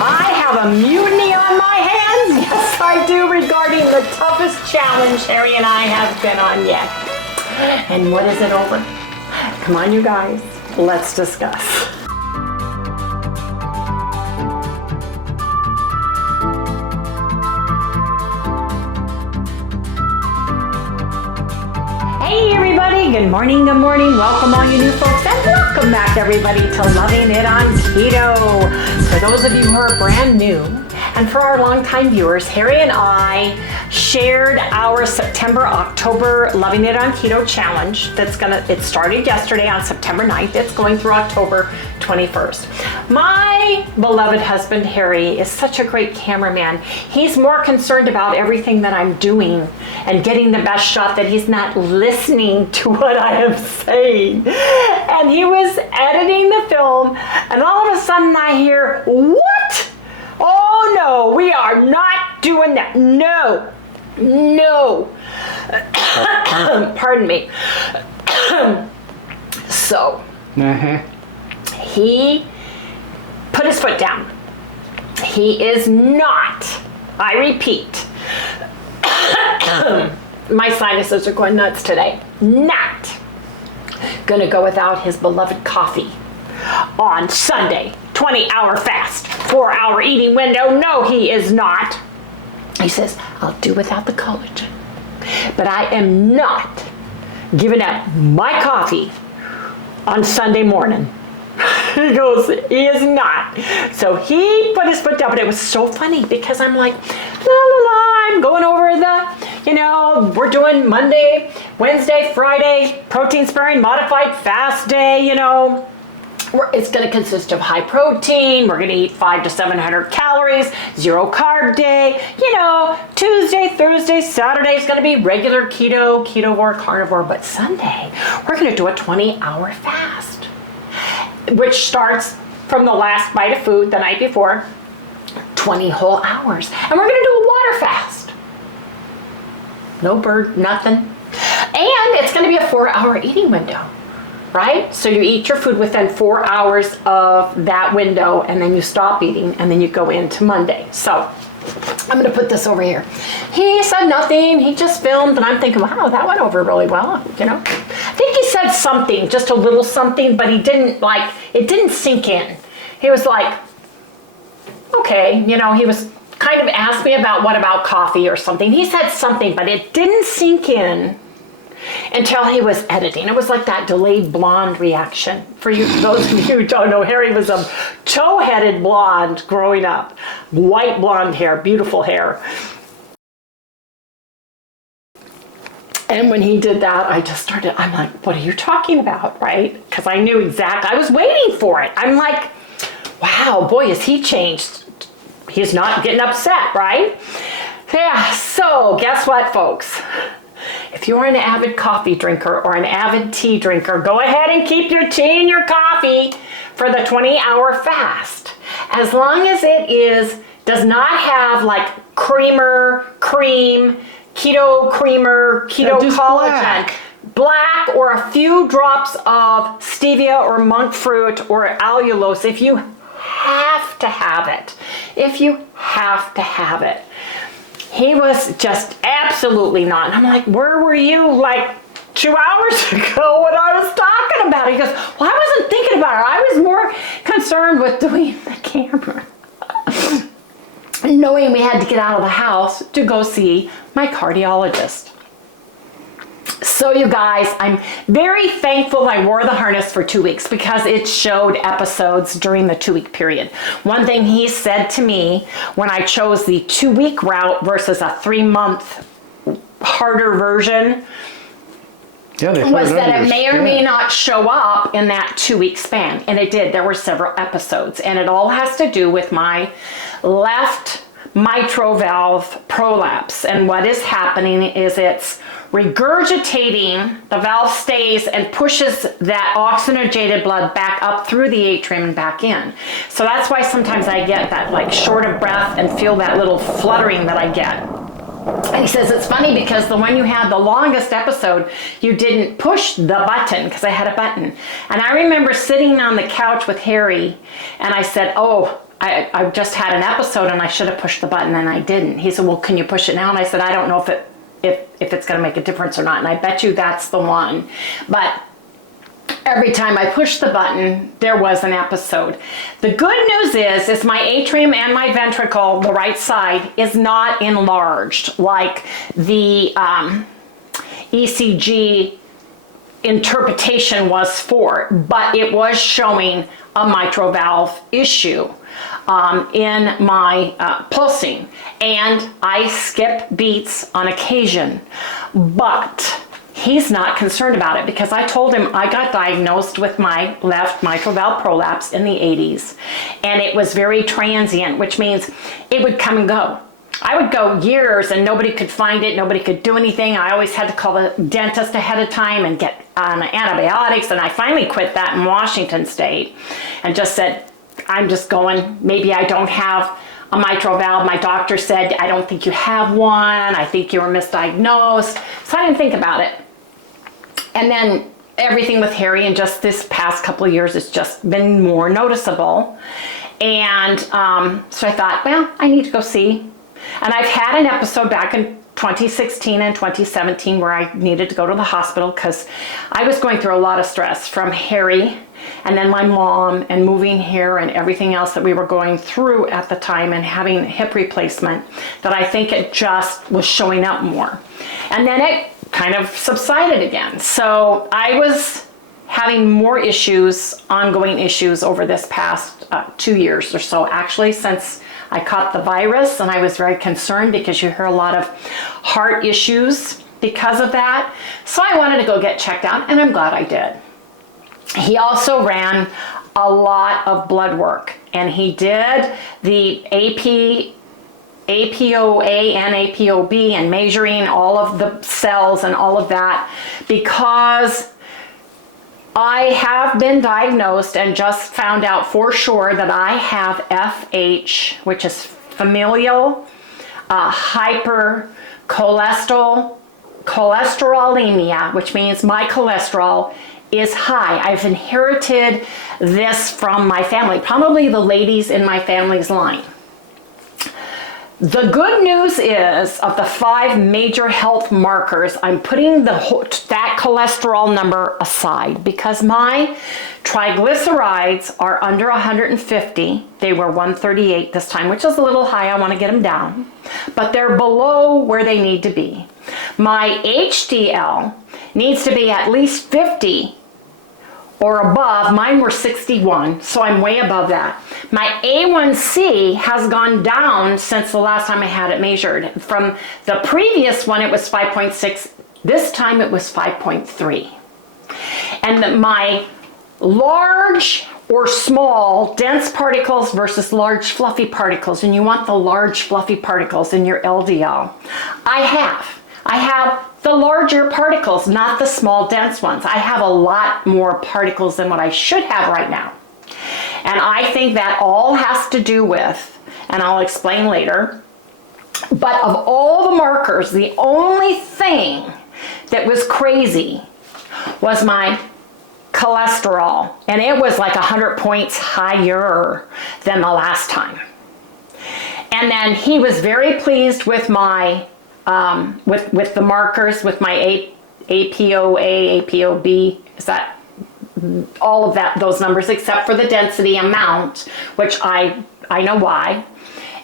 I have a mutiny on my hands. Yes, I do, regarding the toughest challenge Harry and I have been on yet. And what is it over? Come on, you guys, let's discuss. Hey everybody, good morning, welcome all you new folks, and welcome back everybody to Loving It on Keto. For those of you who are brand new, and for our longtime viewers, Harry and I shared our September-October Loving It on Keto challenge. It started yesterday on September 9th. It's going through October 21st. My beloved husband, Harry, is such a great cameraman. He's more concerned about everything that I'm doing and getting the best shot that he's not listening to what I am saying. And he was editing the film, and all of a sudden I hear, "What? Oh no, we are not doing that. No. Pardon me." So, he put his foot down. He is not, I repeat, my sinuses are going nuts today, not gonna go without his beloved coffee on Sunday. 20-hour fast, 4-hour eating window. No, he is not. He says, I'll do without the collagen, but I am not giving up my coffee on Sunday morning. He goes, he is not. So he put his foot down, but it was so funny because I'm like, la la la, I'm going over we're doing Monday, Wednesday, Friday, protein sparing, modified fast day, It's going to consist of high protein. We're going to eat 500 to 700 calories, 0 carb day. Tuesday, Thursday, Saturday is going to be regular keto, ketovore, carnivore. But Sunday, we're going to do a 20-hour fast, which starts from the last bite of food the night before, 20 whole hours. And we're going to do a water fast. No bird, nothing. And it's going to be a 4-hour eating window. Right? So you eat your food within 4 hours of that window, and then you stop eating, and then you go into Monday. So I'm going to put this over here. He said nothing. He just filmed, and I'm thinking, wow, that went over really well. I think he said something, just a little something, but he didn't it didn't sink in. He was like, okay, he was kind of asked me about what about coffee or something. He said something, but it didn't sink in until he was editing. It was like that delayed blonde reaction. For those of you who don't know, Harry was a tow-headed blonde growing up. White blonde hair, beautiful hair. And when he did that, I'm like, what are you talking about, right? Because I knew exactly, I was waiting for it. I'm like, wow, boy, has he changed. He's not getting upset, right? Yeah, so guess what, folks? If you're an avid coffee drinker or an avid tea drinker, go ahead and keep your tea and your coffee for the 20-hour fast. As long as it does not have like cream, keto creamer, keto collagen, black, or a few drops of stevia or monk fruit or allulose, if you have to have it. He was just absolutely not. And I'm like, where were you like 2 hours ago when I was talking about it? He goes, well, I wasn't thinking about it. I was more concerned with doing the camera. Knowing we had to get out of the house to go see my cardiologist. So you guys, I'm very thankful I wore the harness for 2 weeks because it showed episodes during the 2-week period. One thing he said to me when I chose the 2-week route versus a 3-month harder version was that it may or may not show up in that 2-week span. And it did. There were several episodes. And it all has to do with my left mitral valve prolapse. And what is happening is it's regurgitating, the valve stays and pushes that oxygenated blood back up through the atrium and back in. So that's why sometimes I get that like short of breath and feel that little fluttering that I get. And he says it's funny because the one you had the longest episode, you didn't push the button because I had a button. And I remember sitting on the couch with Harry and I said, oh, I just had an episode and I should have pushed the button and I didn't. He said, well, can you push it now? And I said, I don't know if it's going to make a difference or not. And I bet you that's the one. But every time I pushed the button, there was an episode. The good news is my atrium and my ventricle, the right side, is not enlarged like the ECG interpretation was for, but it was showing a mitral valve issue in my pulsing, and I skip beats on occasion, but he's not concerned about it because I told him I got diagnosed with my left mitral valve prolapse in the 80s, and it was very transient, which means it would come and go. I would go years and nobody could find it, nobody could do anything. I always had to call the dentist ahead of time and get antibiotics, and I finally quit that in Washington State and just said, I'm just going, maybe I don't have a mitral valve. My doctor said, I don't think you have one. I think you were misdiagnosed. So I didn't think about it. And then everything with Harry in just this past couple of years has just been more noticeable. And so I thought, well, I need to go see. And I've had an episode back in 2016 and 2017 where I needed to go to the hospital because I was going through a lot of stress from Harry and then my mom and moving here and everything else that we were going through at the time and having hip replacement, that I think it just was showing up more. And then it kind of subsided again. So I was having more issues, ongoing issues over this past 2 years or so, actually, since I caught the virus, and I was very concerned because you hear a lot of heart issues because of that. So I wanted to go get checked out, and I'm glad I did. He also ran a lot of blood work, and he did the APOA and APOB and measuring all of the cells and all of that, because I have been diagnosed and just found out for sure that I have FH, which is familial hypercholesterolemia, which means my cholesterol is high. I've inherited this from my family, probably the ladies in my family's line. The good news is, of the 5 major health markers, I'm putting that cholesterol number aside because my triglycerides are under 150. They were 138 this time, which is a little high. I want to get them down, but they're below where they need to be. My HDL needs to be at least 50 or above. Mine were 61, so I'm way above that. My A1C has gone down since the last time I had it measured. From the previous one, it was 5.6. This time it was 5.3. And my large or small dense particles versus large fluffy particles, and you want the large fluffy particles in your LDL. I have the larger particles, not the small dense ones. I have a lot more particles than what I should have right now. And I think that all has to do with, and I'll explain later, but of all the markers, the only thing that was crazy was my cholesterol. And it was like 100 points higher than the last time. And then he was very pleased with my with the markers, with my APOA, APOB, is that all of those numbers except for the density amount, which I know why,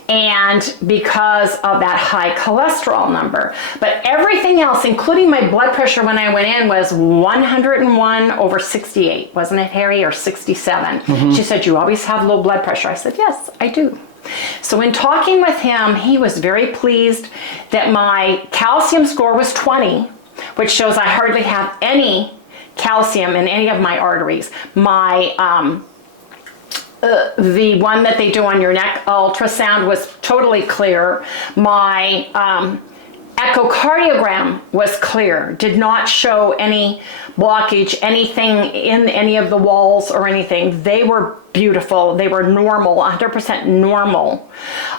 and because of that high cholesterol number. But everything else, including my blood pressure when I went in, was 101/68, wasn't it, Harry, or 67? Mm-hmm. She said, you always have low blood pressure. I said, yes, I do. So in talking with him, he was very pleased that my calcium score was 20, which shows I hardly have any calcium in any of my arteries. My the one that they do on your neck ultrasound was totally clear. My echocardiogram was clear, did not show any blockage, anything in any of the walls or anything. They were beautiful. They were normal, 100% normal.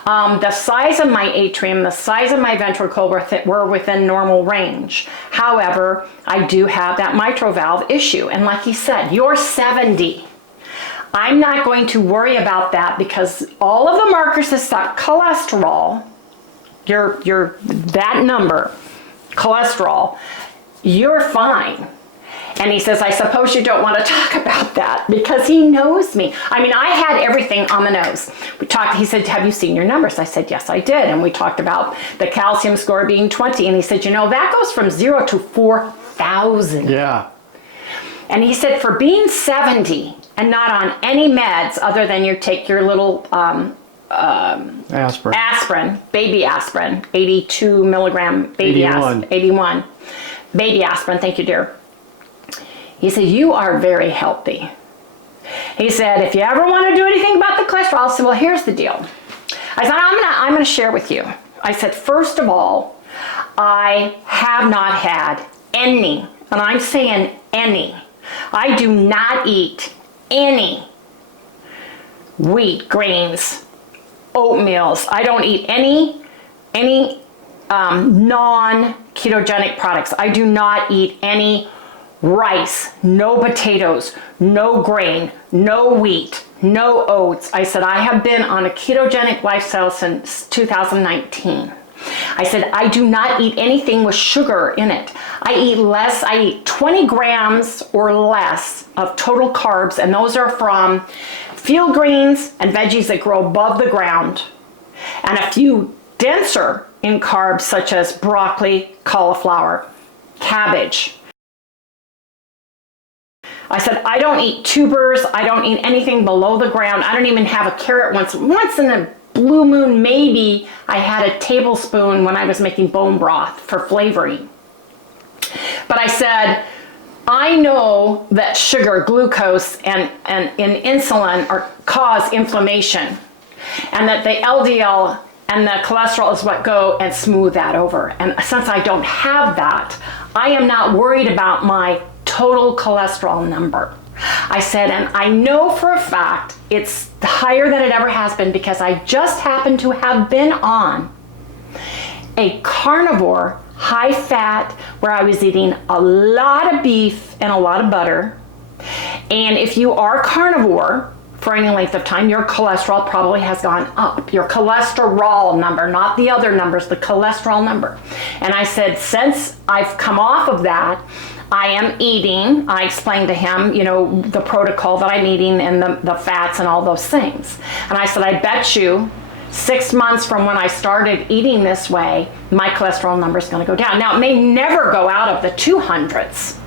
The size of my atrium, the size of my ventricle were within normal range. However, I do have that mitral valve issue. And like he said, you're 70. I'm not going to worry about that because all of the markers is that cholesterol, that number, cholesterol, you're fine. And he says, I suppose you don't want to talk about that because he knows me. I mean, I had everything on the nose. We talked, he said, have you seen your numbers? I said, yes, I did. And we talked about the calcium score being 20. And he said, you know, that goes from 0 to 4,000. Yeah. And he said, for being 70 and not on any meds other than you take your little aspirin, baby aspirin, 82 milligram baby aspirin, 81 baby aspirin, thank you, dear. He said, you are very healthy. He said, if you ever want to do anything about the cholesterol, I said, well, here's the deal. I said, I'm going to share with you. I said, first of all, I have not had any, and I'm saying any, I do not eat any wheat, grains, oatmeals. I don't eat any non-ketogenic products. I do not eat any rice, no potatoes, no grain, no wheat, no oats. I said, I have been on a ketogenic lifestyle since 2019. I said, I do not eat anything with sugar in it. I eat 20 grams or less of total carbs, and those are from field greens and veggies that grow above the ground, and a few denser in carbs such as broccoli, cauliflower, cabbage. I said, I don't eat tubers. I don't eat anything below the ground. I don't even have a carrot once in a blue moon, maybe I had a tablespoon when I was making bone broth for flavoring. But I said, I know that sugar, glucose, and insulin cause inflammation, and that the LDL and the cholesterol is what go and smooth that over. And since I don't have that, I am not worried about my total cholesterol number. I said, and I know for a fact it's higher than it ever has been because I just happen to have been on a carnivore, high fat, where I was eating a lot of beef and a lot of butter. And if you are carnivore for any length of time, your cholesterol probably has gone up. Your cholesterol number, not the other numbers, the cholesterol number. And I said, since I've come off of that, I am eating, I explained to him, you know, the protocol that I'm eating and the fats and all those things. And I said, I bet you 6 months from when I started eating this way, my cholesterol number is going to go down. Now, it may never go out of the 200s,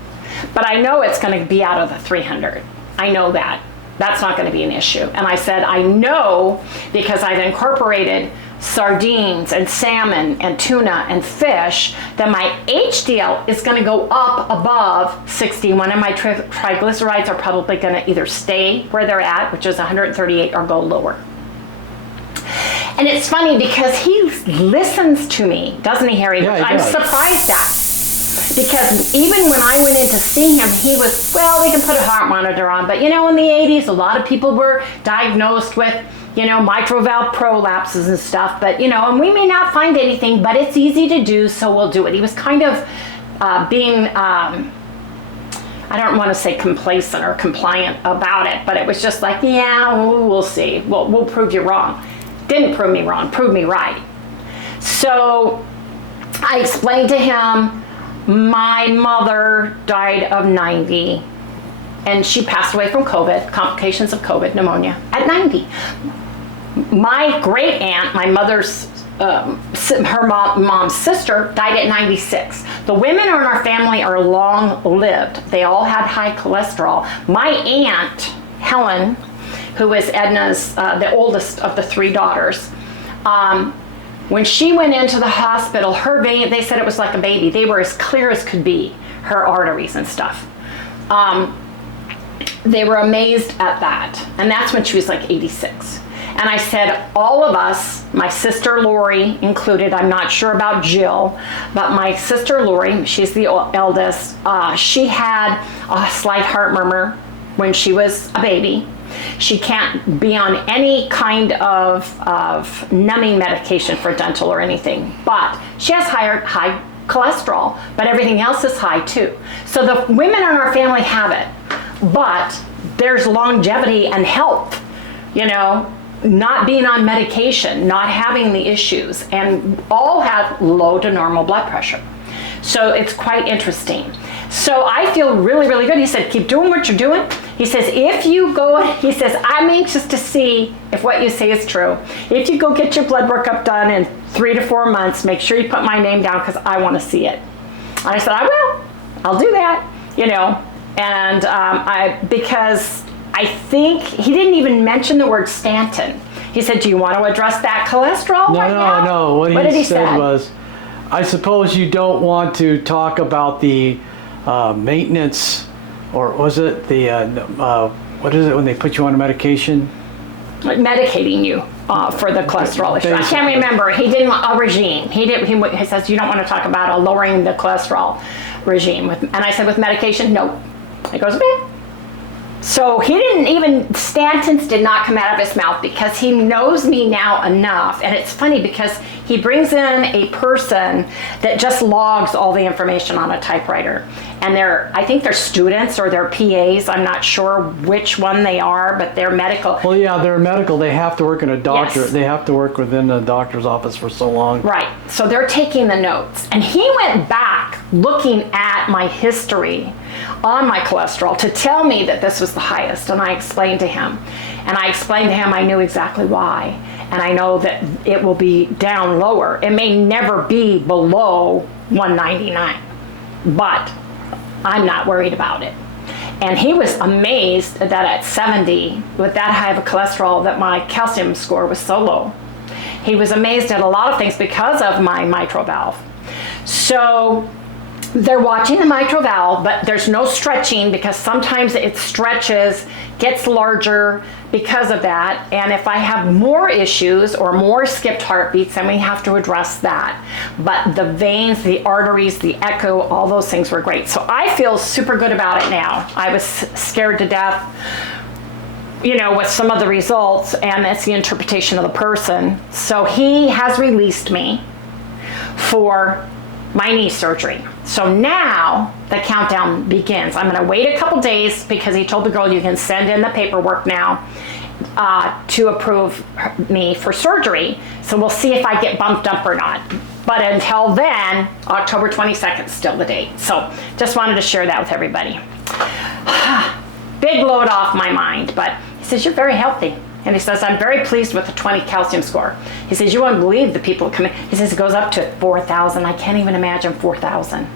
but I know it's going to be out of the 300. I know that. That's not going to be an issue. And I said, I know because I've incorporated sardines and salmon and tuna and fish, that my HDL is going to go up above 61, and my triglycerides are probably going to either stay where they're at, which is 138, or go lower. And it's funny because he listens to me, doesn't he, Harry? Yeah, I'm surprised at. Because even when I went in to see him, he was, well, they can put a heart monitor on. But, you know, in the 80s, a lot of people were diagnosed with, you know, mitral valve prolapses and stuff. But, you know, and we may not find anything, but it's easy to do, so we'll do it. He was kind of being, I don't want to say complacent or compliant about it, but it was just like, yeah, we'll see. We'll prove you wrong. Didn't prove me wrong, proved me right. So I explained to him, my mother died of 90, and she passed away from COVID, complications of COVID, pneumonia, at 90. My great aunt, my mother's, her mom's sister, died at 96. The women in our family are long lived. They all had high cholesterol. My aunt, Helen, who is Edna's, the oldest of the 3 daughters, when she went into the hospital, her vein, they said it was like a baby. They were as clear as could be, her arteries and stuff. They were amazed at that. And that's when she was like 86. And I said, all of us, my sister Lori included, I'm not sure about Jill, but my sister Lori, she's the eldest, she had a slight heart murmur when she was a baby. She can't be on any kind of numbing medication for dental or anything, but she has high cholesterol, but everything else is high too. So the women in our family have it, but there's longevity and health, you know, not being on medication, not having the issues, and all have low to normal blood pressure. So it's quite interesting. So I feel really, really good. He said, keep doing what you're doing. He says, if you go, he says, I'm anxious to see if what you say is true. If you go get your blood workup done in 3 to 4 months, make sure you put my name down because I want to see it. And I said, I will. I'll do that, you know. And because I think he didn't even mention the word Stanton. He said, do you want to address that cholesterol right now? No. What he said was, I suppose you don't want to talk about the maintenance, or was it the, what is it when they put you on a medication? Medicating you for the cholesterol issue. I can't remember. He didn't a regime. He says you don't want to talk about lowering the cholesterol regime. And I said with medication, no. He goes, okay. So he didn't even, Stanton's did not come out of his mouth because he knows me now enough. And it's funny because he brings in a person that just logs all the information on a typewriter. And I think they're students or they're PAs. I'm not sure which one they are, but they're medical. Well, yeah, they're medical. They have to work in a doctor. Yes. They have to work within the doctor's office for so long. Right. So they're taking the notes. And he went back looking at my history on my cholesterol to tell me that this was the highest. And I explained to him. And I explained to him I knew exactly why. And I know that it will be down lower. It may never be below 199. But I'm not worried about it. And he was amazed that at 70, with that high of a cholesterol, that my calcium score was so low. He was amazed at a lot of things because of my mitral valve. So they're watching the mitral valve, but there's no stretching because sometimes it stretches, gets larger because of that. And if I have more issues or more skipped heartbeats, then we have to address that. But the veins, the arteries, the echo, all those things were great. So I feel super good about it now. I was scared to death, you know, with some of the results, and it's the interpretation of the person. So he has released me for my knee surgery. So now the countdown begins. I'm going to wait a couple days because he told the girl you can send in the paperwork now to approve me for surgery. So we'll see if I get bumped up or not. But until then, October 22nd is still the date. So just wanted to share that with everybody. Big load off my mind, but he says, you're very healthy. And he says, I'm very pleased with the 20 calcium score. He says, you won't believe the people come in. He says, it goes up to 4,000. I can't even imagine 4,000.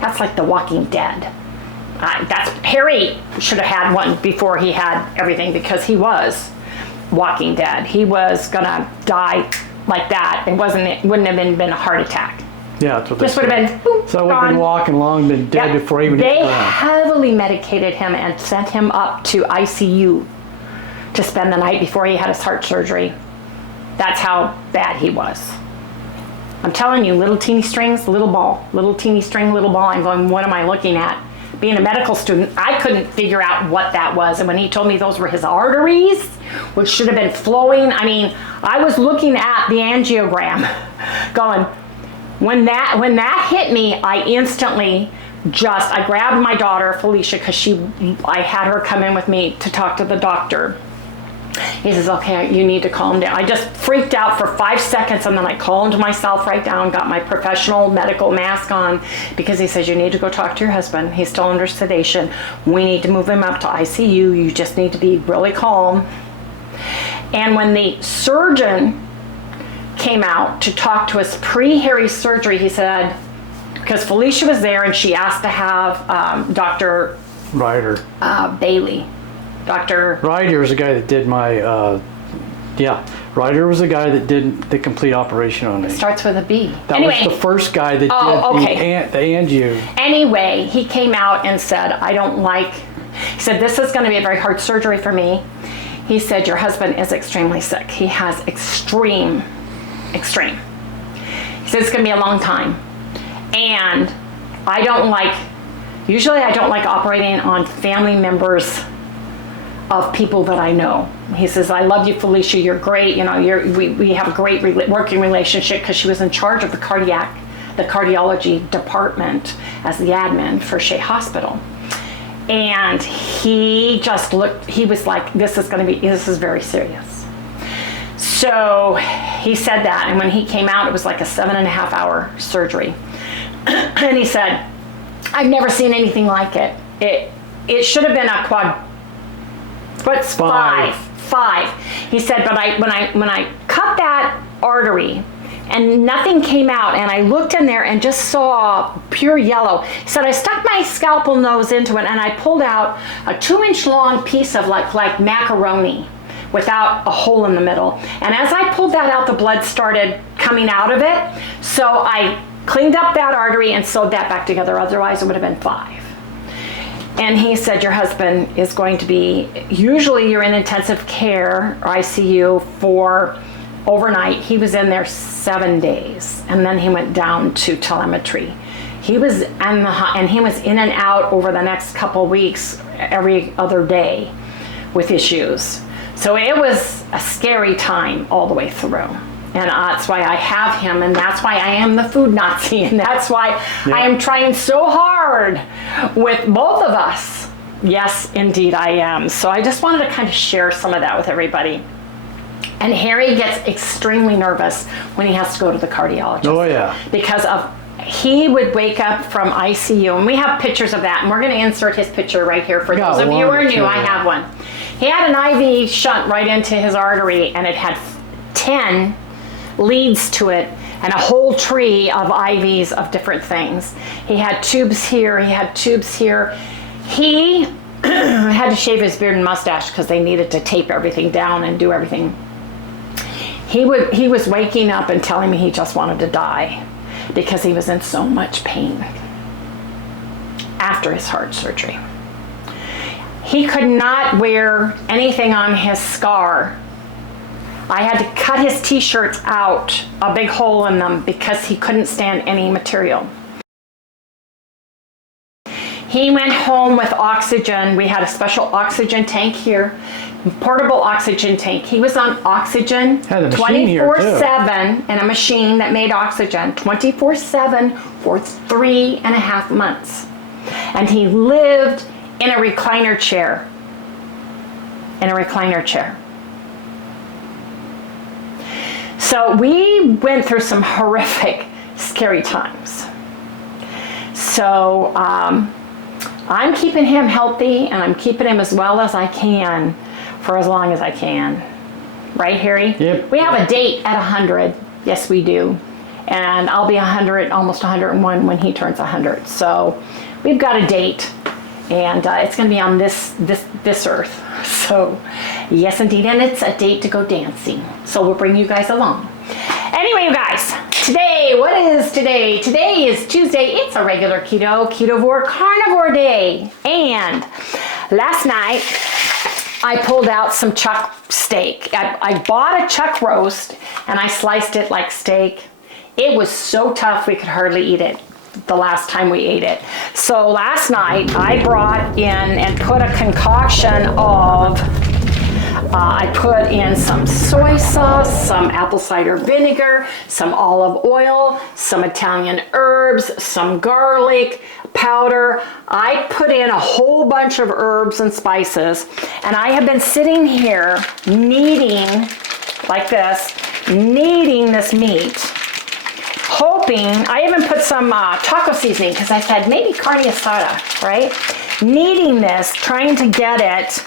That's like The Walking Dead. Harry should have had one before he had everything because he was Walking Dead. He was going to die like that. It wouldn't have been a heart attack. Yeah, that's what this would have been boom, so I would have been walking along, been dead before he even hit the ground. They heavily medicated him and sent him up to ICU to spend the night before he had his heart surgery. That's how bad he was. I'm telling you, little teeny strings, little ball, little teeny string, little ball. I'm going, what am I looking at? Being a medical student, I couldn't figure out what that was. And when he told me those were his arteries, which should have been flowing, I mean, I was looking at the angiogram going, when that hit me, I instantly I grabbed my daughter, Felicia, because I had her come in with me to talk to the doctor. He says, okay, you need to calm down. I just freaked out for 5 seconds, and then I calmed myself right down, got my professional medical mask on, because he says, you need to go talk to your husband. He's still under sedation. We need to move him up to ICU. You just need to be really calm. And when the surgeon came out to talk to us pre-Harry's surgery, he said, because Felicia was there and she asked to have Dr. Ryder. Bailey. Dr. Ryder was the guy that did my, Ryder was the guy that did the complete operation on me. Starts with a B. That was the first guy that did the angio. Anyway, he came out and said, he said, this is going to be a very hard surgery for me. He said, your husband is extremely sick. He has extreme. He said, it's going to be a long time. And usually I don't like operating on family members of people that I know. He says, I love you, Felicia, you're great. You know, we have a great working relationship, because she was in charge of the cardiology department as the admin for Shea Hospital. And he just looked, he was like, this is very serious. So he said that, and when he came out, it was like a 7.5-hour surgery. And he said, I've never seen anything like it. It should have been a five. He said, but when I cut that artery and nothing came out, and I looked in there and just saw pure yellow. He said, I stuck my scalpel nose into it and I pulled out a 2-inch long piece of like macaroni without a hole in the middle. And as I pulled that out, the blood started coming out of it. So I cleaned up that artery and sewed that back together. Otherwise it would have been 5. And he said, your husband is going to be, usually you're in intensive care or ICU for overnight. He was in there 7 days, and then he went down to telemetry. He was and he was in and out over the next couple weeks, every other day, with issues. So it was a scary time all the way through. And that's why I have him, and that's why I am the food Nazi, and that's why I am trying so hard with both of us. Yes, indeed I am. So I just wanted to kind of share some of that with everybody. And Harry gets extremely nervous when he has to go to the cardiologist. Oh yeah. Because he would wake up from ICU, and we have pictures of that, and we're going to insert his picture right here for those of you who are new. I have one. He had an IV shunt right into his artery, and it had 10 leads to it and a whole tree of IVs of different things. He had tubes here, he had tubes here. He had to shave his beard and mustache because they needed to tape everything down and do everything. He was waking up and telling me he just wanted to die because he was in so much pain after his heart surgery. He could not wear anything on his scar. I had to cut his t-shirts out, a big hole in them, because he couldn't stand any material. He went home with oxygen. We had a special oxygen tank here, portable oxygen tank. He was on oxygen 24/7 and a machine that made oxygen 24/7 for 3.5 months. And he lived in a recliner chair. So we went through some horrific, scary times. So I'm keeping him healthy, and I'm keeping him as well as I can for as long as I can. Right, Harry? Yep. We have a date at 100. Yes, we do. And I'll be 100, almost 101 when he turns 100. So we've got a date, and it's going to be on this earth. So yes, indeed. And it's a date to go dancing. So we'll bring you guys along. Anyway, you guys, today, what is today? Today is Tuesday. It's a regular ketovore, carnivore day. And last night, I pulled out some chuck steak. I bought a chuck roast, and I sliced it like steak. It was so tough we could hardly eat it the last time we ate it. So last night, I brought in and put a concoction of I put in some soy sauce, some apple cider vinegar, some olive oil, some Italian herbs, some garlic powder. I put in a whole bunch of herbs and spices, and I have been sitting here kneading like this, kneading this meat, hoping. I even put some taco seasoning because I said maybe carne asada, right? Kneading this, trying to get it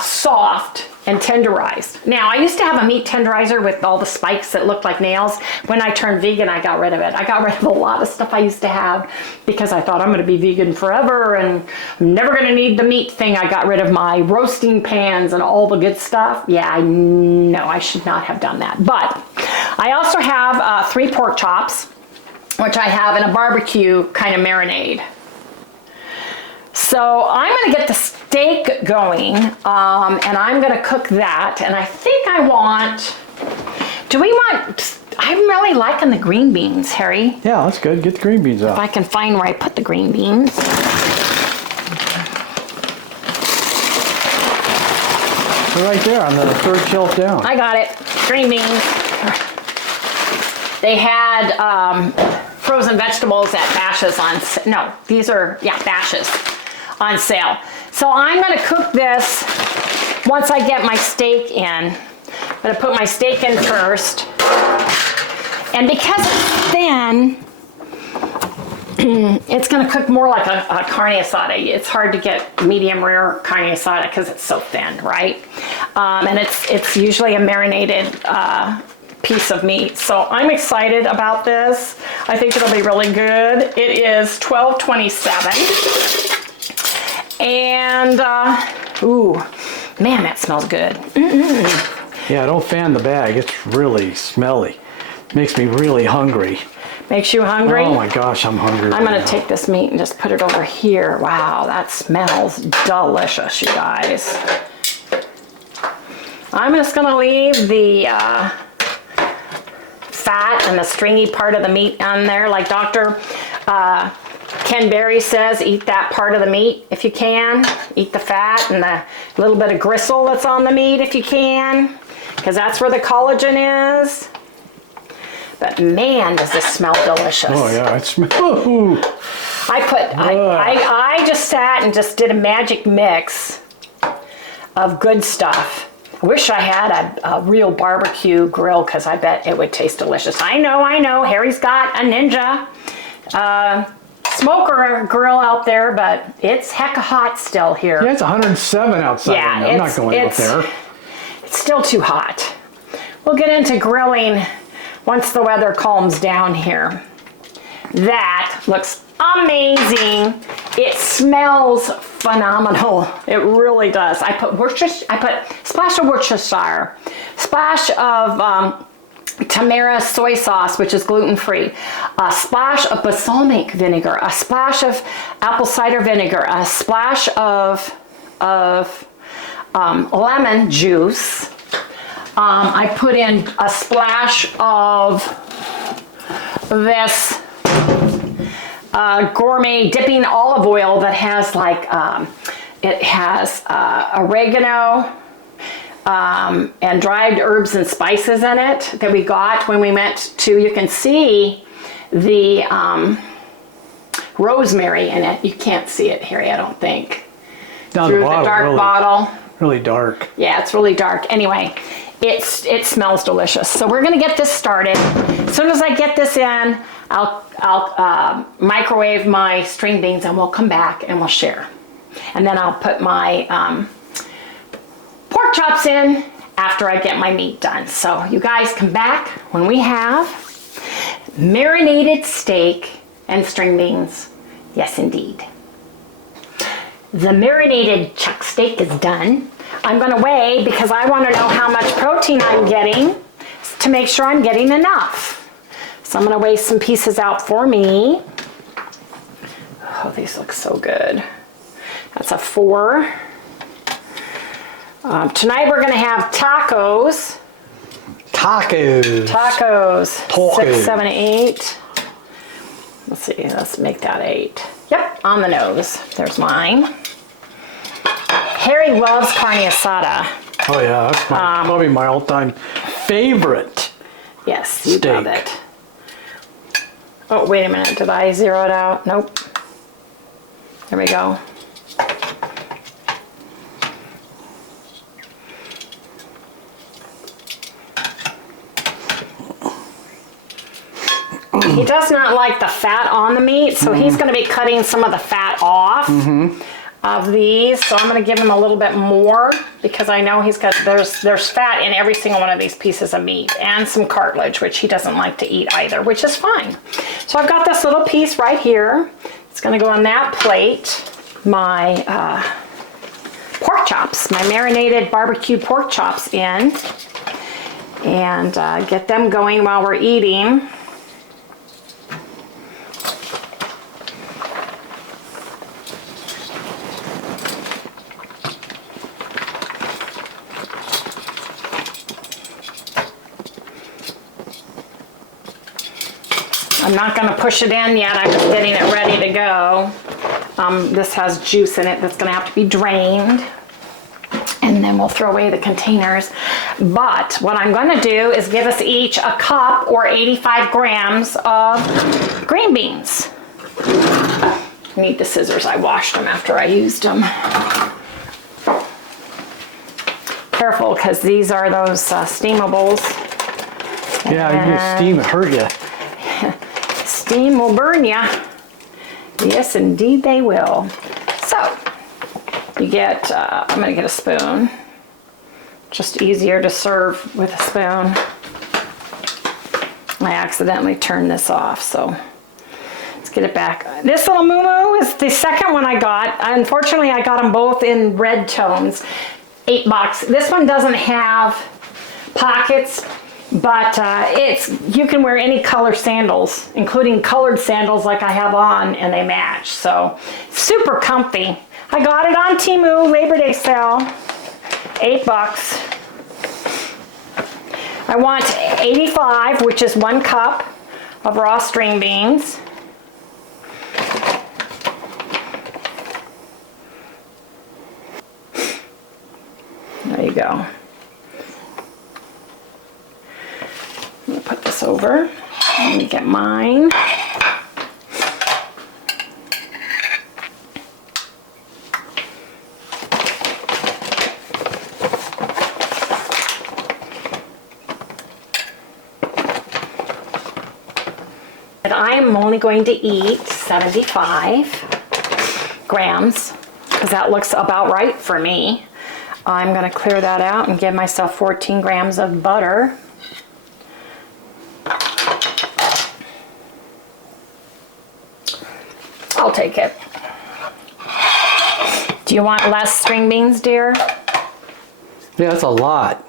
soft and tenderized. Now, I used to have a meat tenderizer with all the spikes that looked like nails. When I turned vegan, I got rid of it. I got rid of a lot of stuff I used to have because I thought I'm going to be vegan forever and I'm never going to need the meat thing. I got rid of my roasting pans and all the good stuff. Yeah, no, I should not have done that. But I also have 3 pork chops, which I have in a barbecue kind of marinade. So I'm going to get the steak going, and I'm going to cook that. And I think I'm really liking the green beans, Harry. Yeah, that's good. Get the green beans out. If I can find where I put the green beans. They're right there on the 3rd shelf down. I got it. Green beans. They had frozen vegetables at Bash's on, no, these are, yeah, Bash's. on sale. So I'm gonna cook this once I get my steak in. I'm gonna put my steak in first. And because it's thin, it's gonna cook more like a carne asada. It's hard to get medium rare carne asada because it's so thin, right? And it's usually a marinated piece of meat. So I'm excited about this. I think it'll be really good. It is $12.27. And, ooh, man, that smells good. Yeah, don't fan the bag. It's really smelly. Makes me really hungry. Makes you hungry? Oh my gosh, I'm hungry. I'm gonna take this meat and just put it over here. Wow, that smells delicious, you guys. I'm just gonna leave the fat and the stringy part of the meat on there. Like Dr. Ken Berry says, eat that part of the meat if you can. Eat the fat and the little bit of gristle that's on the meat if you can, because that's where the collagen is. But man, does this smell delicious. Oh yeah, it smells. I just sat and just did a magic mix of good stuff. I wish I had a real barbecue grill, because I bet it would taste delicious. I know, Harry's got a Ninja smoker grill out there, but it's hecka hot still here. Yeah, it's 107 outside. Yeah, I'm not going out there. It's still too hot. We'll get into grilling once the weather calms down here. That looks amazing. It smells phenomenal. It really does. I put splash of Worcestershire, splash of Tamara soy sauce, which is gluten-free, a splash of balsamic vinegar, a splash of apple cider vinegar, a splash of lemon juice. I put in a splash of this gourmet dipping olive oil that has like, it has oregano and dried herbs and spices in it that we got when we went to, you can see the rosemary in it. You can't see it, Harry, I don't think. Down Through the bottle, dark really, bottle. Really dark. Yeah, it's really dark. Anyway, it smells delicious. So we're gonna get this started. As soon as I get this in, I'll microwave my string beans and we'll come back and we'll share. And then I'll put my pork chops in after I get my meat done. So you guys come back when we have marinated steak and string beans. Yes, indeed. The marinated chuck steak is done. I'm gonna weigh because I wanna know how much protein I'm getting to make sure I'm getting enough. So I'm gonna weigh some pieces out for me. Oh, these look so good. That's a 4. Tonight we're gonna have tacos. Tacos. 6, 7, 8. Let's see, let's make that 8. Yep, on the nose. There's mine. Harry loves carne asada. Oh yeah, that's probably my all-time favorite. Yes, you steak. love it. Oh, wait a minute. Did I zero it out? Nope. There we go. He does not like the fat on the meat, so he's going to be cutting some of the fat off of these. So I'm going to give him a little bit more because I know he's got, there's fat in every single one of these pieces of meat and some cartilage, which he doesn't like to eat either, which is fine. So I've got this little piece right here. It's going to go on that plate. My pork chops, my marinated barbecue pork chops in, and get them going while we're eating. I'm not going to push it in yet. I'm just getting it ready to go. This has juice in it that's going to have to be drained. And then we'll throw away the containers. But what I'm going to do is give us each a cup or 85 grams of green beans. need the scissors. I washed them after I used them. Careful, because these are those steamables. Yeah, steam hurt you. Steam will burn you. Yes, indeed they will. So, you get, I'm going to get a spoon. Just easier to serve with a spoon. I accidentally turned this off, so let's get it back. This little moo-moo is the second one I got. Unfortunately, I got them both in red tones. $8. This one doesn't have pockets, but you can wear any color sandals, including colored sandals like I have on, and they match. So super comfy. I got it on Temu Labor Day sale, $8. I want 85, which is 1 cup of raw string beans. There you go. I'm gonna put this over. Let me get mine. And I'm only going to eat 75 grams because that looks about right for me. I'm going to clear that out and give myself 14 grams of butter. I'll take it. Do you want less string beans, dear? Yeah, that's a lot.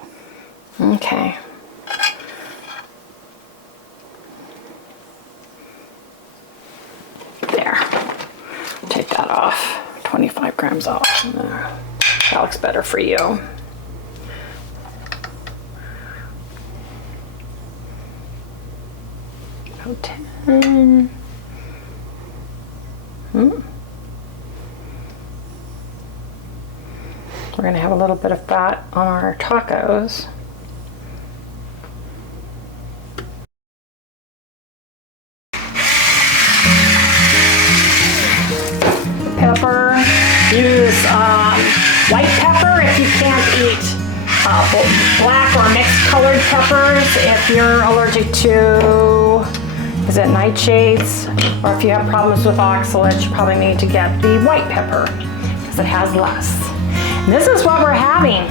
Okay. There. Take that off. 25 grams off. There. That looks better for you. Oh, 10. We're going to have a little bit of fat on our tacos. Pepper. Use white pepper if you can't eat black or mixed colored peppers. If you're allergic to, is it nightshades? Or if you have problems with oxalate, you probably need to get the white pepper because it has less. And this is what we're having.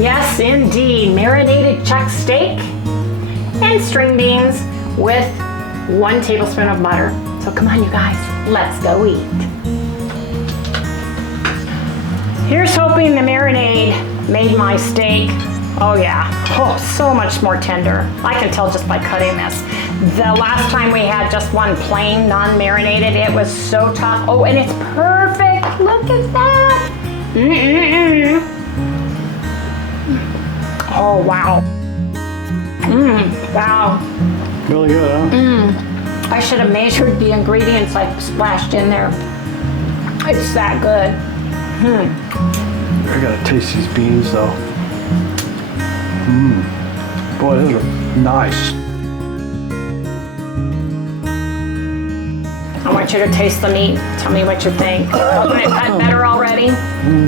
Yes, indeed, marinated chuck steak and string beans with 1 tablespoon of butter. So come on, you guys, let's go eat. Here's hoping the marinade made my steak, oh yeah, oh, so much more tender. I can tell just by cutting this. The last time we had just one plain, non-marinated, it was so tough. Oh, and it's perfect, look at that. Oh, wow. Wow. Really good, huh? I should have measured the ingredients I splashed in there. It's that good. I gotta taste these beans though. Boy, those are nice. I want you to taste the meat. Tell me what you think. Wasn't it cut better already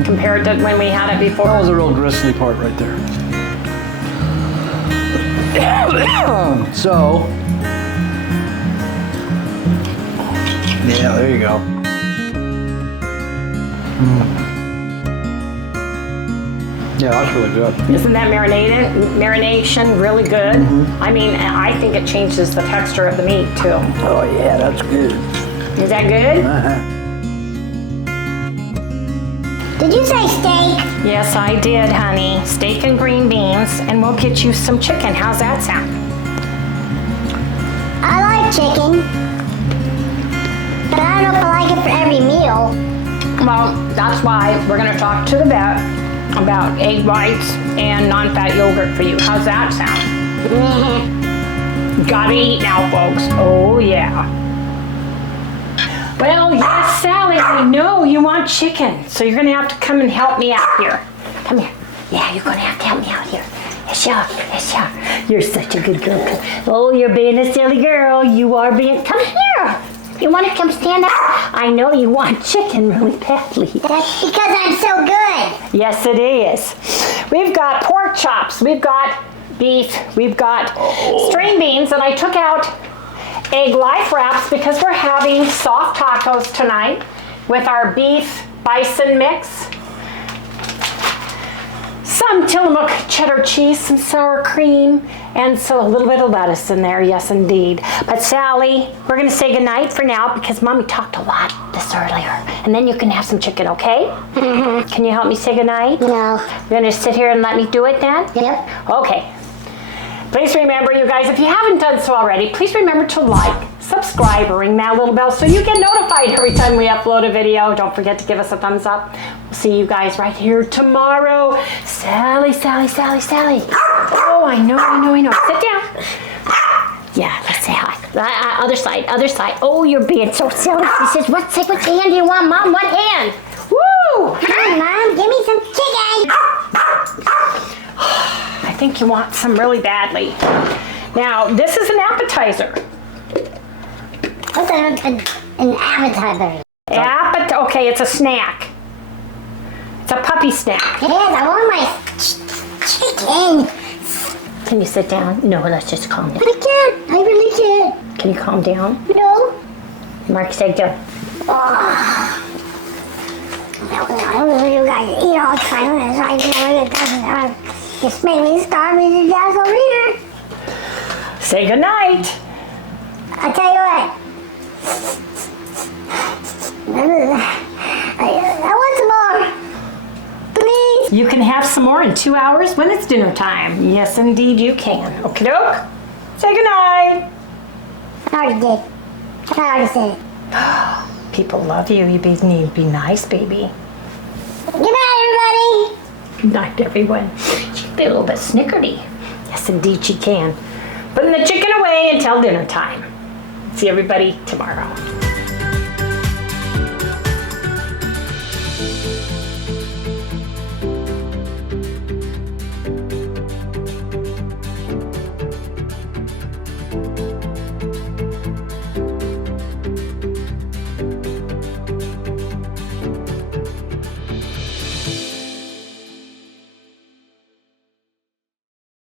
compared to when we had it before? That was a real gristly part right there. So, yeah, there you go. Yeah, that's really good. Isn't that marination really good? I mean, I think it changes the texture of the meat too. Oh yeah, that's good. Is that good? Did you say steak? Yes, I did, honey. Steak and green beans, and we'll get you some chicken. How's that sound? I like chicken, but I don't know if I like it for every meal. Well, that's why we're going to talk to the vet about egg whites and non-fat yogurt for you. How's that sound? Gotta eat now, folks. Oh, yeah. Well, yes, Sally, I know you want chicken, so you're going to have to come and help me out here. Come here. Yeah, you're going to have to help me out here. Yes, you are. Yes, you are. You're such a good girl. Oh, you're being a silly girl. You are being... Come here. You want to come stand up? I know you want chicken really badly. That's because I'm so good. Yes, it is. We've got pork chops, we've got beef, we've got string beans, and I took out egg life wraps because we're having soft tacos tonight with our beef bison mix. Some Tillamook cheddar cheese, some sour cream, and so a little bit of lettuce in there, yes indeed. But Sally, we're gonna say goodnight for now because Mommy talked a lot this earlier. And then you can have some chicken, okay? Can you help me say goodnight? No. You're gonna sit here and let me do it then? Yep. Okay. Please remember, you guys, if you haven't done so already, please remember to like, subscribe, or ring that little bell so you get notified every time we upload a video. Don't forget to give us a thumbs up. We'll see you guys right here tomorrow. Sally, Sally, Sally, Sally. Oh, I know. Sit down. Yeah, let's say hi. Other side, other side. Oh, you're being so silly. He says, which hand do you want, Mom? What hand? Woo! Come on, Mom, give me some chicken. I think you want some really badly. Now, this is an appetizer. What's an appetizer? Okay, it's a snack. It's a puppy snack. Yes, I want my chicken. Can you sit down? No, let's just calm down. But I can't. I really can't. Can you calm down? No. Mark, say go. I don't know you guys eat all the time. It's made me starving to death over here. Say goodnight. I tell you what. I want some more. Please. You can have some more in 2 hours when it's dinner time. Yes, indeed you can. Okie doke. Say goodnight. I already did. I already said it. People love you. You need to be nice, baby. Good night, everybody. Good night, everyone. She can be a little bit snickerty. Yes, indeed she can. Putting the chicken away until dinner time. See everybody tomorrow.